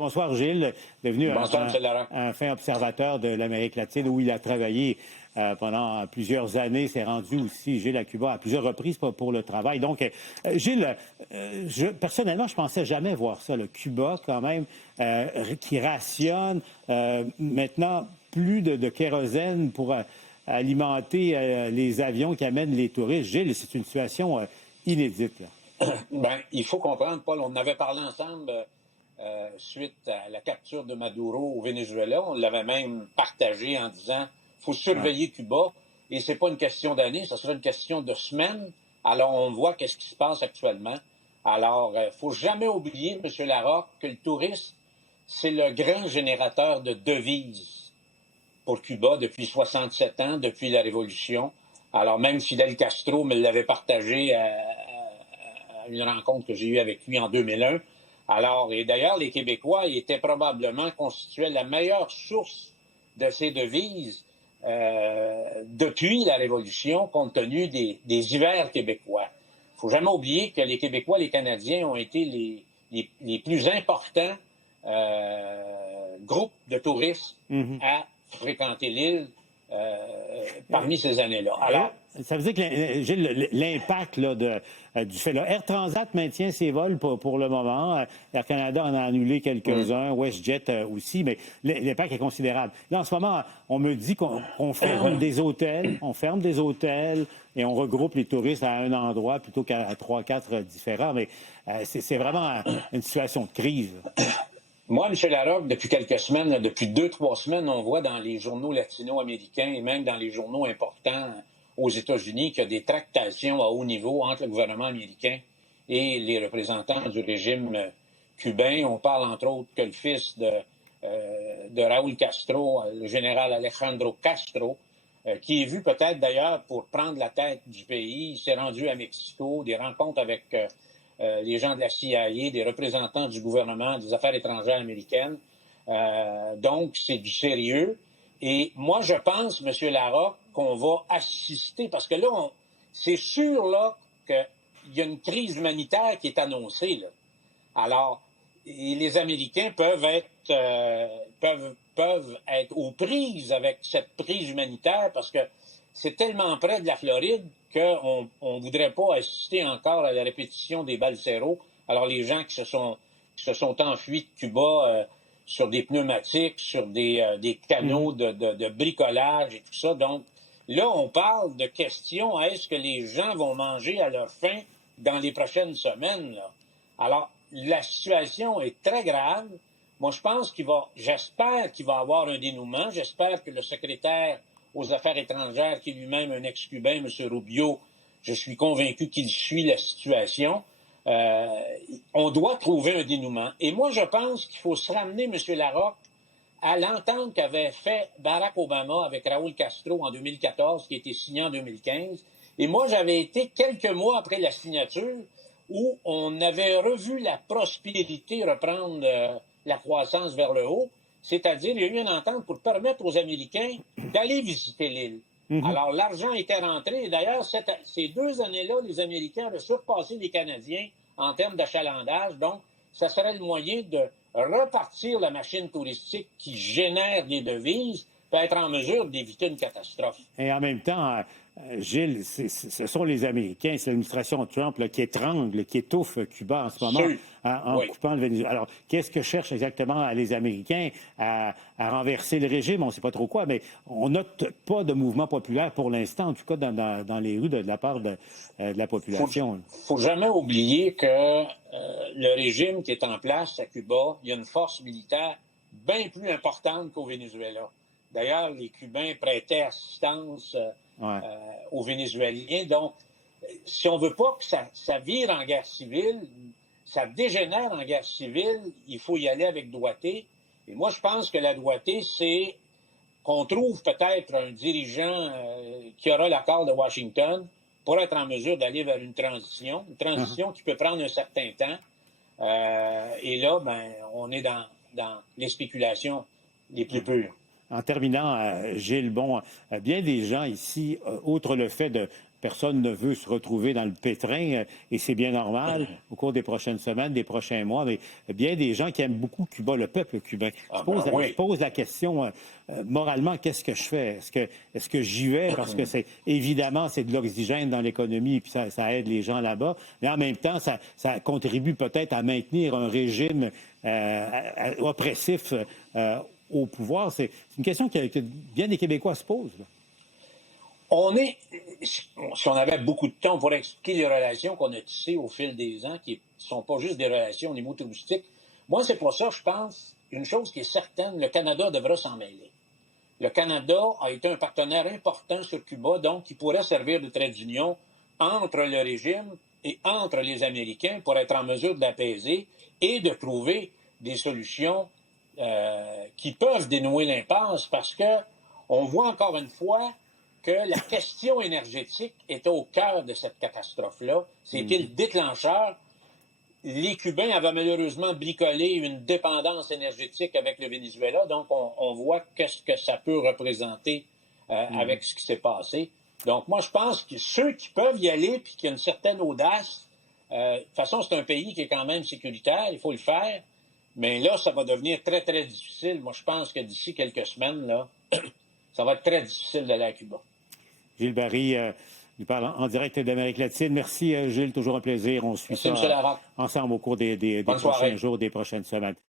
Bonsoir Gilles, devenu Bonsoir, M. Larocque. un fin observateur de l'Amérique latine où il a travaillé pendant plusieurs années, s'est rendu aussi, Gilles, à Cuba à plusieurs reprises pour le travail. Donc, Gilles, personnellement, je pensais jamais voir ça, le Cuba quand même, qui rationne maintenant plus de kérosène pour alimenter les avions qui amènent les touristes. Gilles, c'est une situation inédite, là. Il faut comprendre, Paul, on avait parlé ensemble suite à la capture de Maduro au Venezuela. On l'avait même partagé en disant il faut surveiller Cuba et c'est pas une question d'années, ça sera une question de semaines. Alors, on voit qu'est-ce qui se passe actuellement. Alors, il faut jamais oublier, M. Larocque, que le tourisme, c'est le grand générateur de devises pour Cuba depuis 67 ans, depuis la Révolution. Alors, même Fidel Castro me l'avait partagé à une rencontre que j'ai eue avec lui en 2001. Alors, et d'ailleurs, les Québécois étaient probablement constituaient la meilleure source de ces devises depuis la Révolution, compte tenu des hivers québécois. Il ne faut jamais oublier que les Québécois, les Canadiens ont été les plus importants groupes de touristes à fréquenter l'île parmi ces années-là. Alors, ça veut dire que Gilles, l'impact là, du fait là, Air Transat maintient ses vols pour le moment. Air Canada en a annulé quelques-uns, WestJet aussi, mais l'impact est considérable. Là, en ce moment, on me dit qu'on ferme des hôtels, et on regroupe les touristes à un endroit plutôt qu'à 3-4 différents, mais c'est vraiment une situation de crise. Moi, M. Larocque, depuis quelques semaines, depuis 2-3 semaines, on voit dans les journaux latino-américains et même dans les journaux importants aux États-Unis qu'il y a des tractations à haut niveau entre le gouvernement américain et les représentants du régime cubain. On parle entre autres que le fils de Raúl Castro, le général Alejandro Castro, qui est vu peut-être d'ailleurs pour prendre la tête du pays. Il s'est rendu à Mexico, des rencontres avec les gens de la CIA, des représentants du gouvernement des affaires étrangères américaines. Donc, c'est du sérieux. Et moi, je pense, M. Larocque, qu'on va assister, parce que là, c'est sûr là qu'il y a une crise humanitaire qui est annoncée, là. Alors, et les Américains peuvent être aux prises avec cette crise humanitaire parce que c'est tellement près de la Floride qu'on ne voudrait pas assister encore à la répétition des balseros. Alors, les gens qui se sont enfuis de Cuba sur des pneumatiques, sur des canaux de bricolage et tout ça. Donc, là, on parle de questions. Est-ce que les gens vont manger à leur faim dans les prochaines semaines, là? Alors, la situation est très grave. Moi, j'espère qu'il va y avoir un dénouement. J'espère que le secrétaire aux Affaires étrangères, qui est lui-même un ex-cubain, M. Rubio, je suis convaincu qu'il suit la situation. On doit trouver un dénouement. Et moi, je pense qu'il faut se ramener, M. Larocque, à l'entente qu'avait fait Barack Obama avec Raúl Castro en 2014, qui a été signé en 2015. Et moi, j'avais été quelques mois après la signature où on avait revu la prospérité reprendre la croissance vers le haut. C'est-à-dire, il y a eu une entente pour permettre aux Américains d'aller visiter l'île. Alors, l'argent était rentré. Et d'ailleurs, ces 2 années-là, les Américains avaient surpassé les Canadiens en termes d'achalandage. Donc, ça serait le moyen de repartir la machine touristique qui génère des devises pour être en mesure d'éviter une catastrophe. Et en même temps, Gilles, ce sont les Américains, c'est l'administration Trump là, qui étrangle, qui étouffe Cuba en ce moment en coupant le Venezuela. Alors, qu'est-ce que cherchent exactement les Américains à renverser le régime? On ne sait pas trop quoi, mais on note pas de mouvement populaire pour l'instant, en tout cas dans les rues de la part de la population. Faut jamais oublier que le régime qui est en place à Cuba, il y a une force militaire bien plus importante qu'au Venezuela. D'ailleurs, les Cubains prêtaient assistance aux Vénézuéliens. Donc, si on ne veut pas que ça vire en guerre civile, ça dégénère en guerre civile, il faut y aller avec doigté. Et moi, je pense que la doigté, c'est qu'on trouve peut-être un dirigeant qui aura l'accord de Washington pour être en mesure d'aller vers une transition qui peut prendre un certain temps. Et là, on est dans les spéculations les plus pures. En terminant, Gilles, bien des gens ici, outre le fait personne ne veut se retrouver dans le pétrin, et c'est bien normal au cours des prochaines semaines, des prochains mois. Mais bien des gens qui aiment beaucoup Cuba, le peuple cubain. Je pose la question, moralement, qu'est-ce que je fais? Est-ce que j'y vais? Parce que évidemment, c'est de l'oxygène dans l'économie, et puis ça aide les gens là-bas. Mais en même temps, ça contribue peut-être à maintenir un régime oppressif au pouvoir. C'est une question que bien des Québécois se posent, là. Si on avait beaucoup de temps, on pourrait expliquer les relations qu'on a tissées au fil des ans, qui ne sont pas juste des relations au niveau touristique. Moi, c'est pour ça, je pense, une chose qui est certaine, le Canada devra s'en mêler. Le Canada a été un partenaire important sur Cuba, donc qui pourrait servir de trait d'union entre le régime et entre les Américains pour être en mesure de l'apaiser et de trouver des solutions qui peuvent dénouer l'impasse, parce que on voit encore une fois que la question énergétique était au cœur de cette catastrophe-là. C'était le déclencheur. Les Cubains avaient malheureusement bricolé une dépendance énergétique avec le Venezuela, donc on voit qu'est-ce que ça peut représenter avec ce qui s'est passé. Donc moi, je pense que ceux qui peuvent y aller puis qui ont une certaine audace, de toute façon, c'est un pays qui est quand même sécuritaire, il faut le faire, mais là, ça va devenir très, très difficile. Moi, je pense que d'ici quelques semaines, là, ça va être très difficile d'aller à Cuba. Gilles Barry nous parle en direct d'Amérique latine. Merci, Gilles, toujours un plaisir. On suit ça ensemble au cours des prochains jours, des prochaines semaines.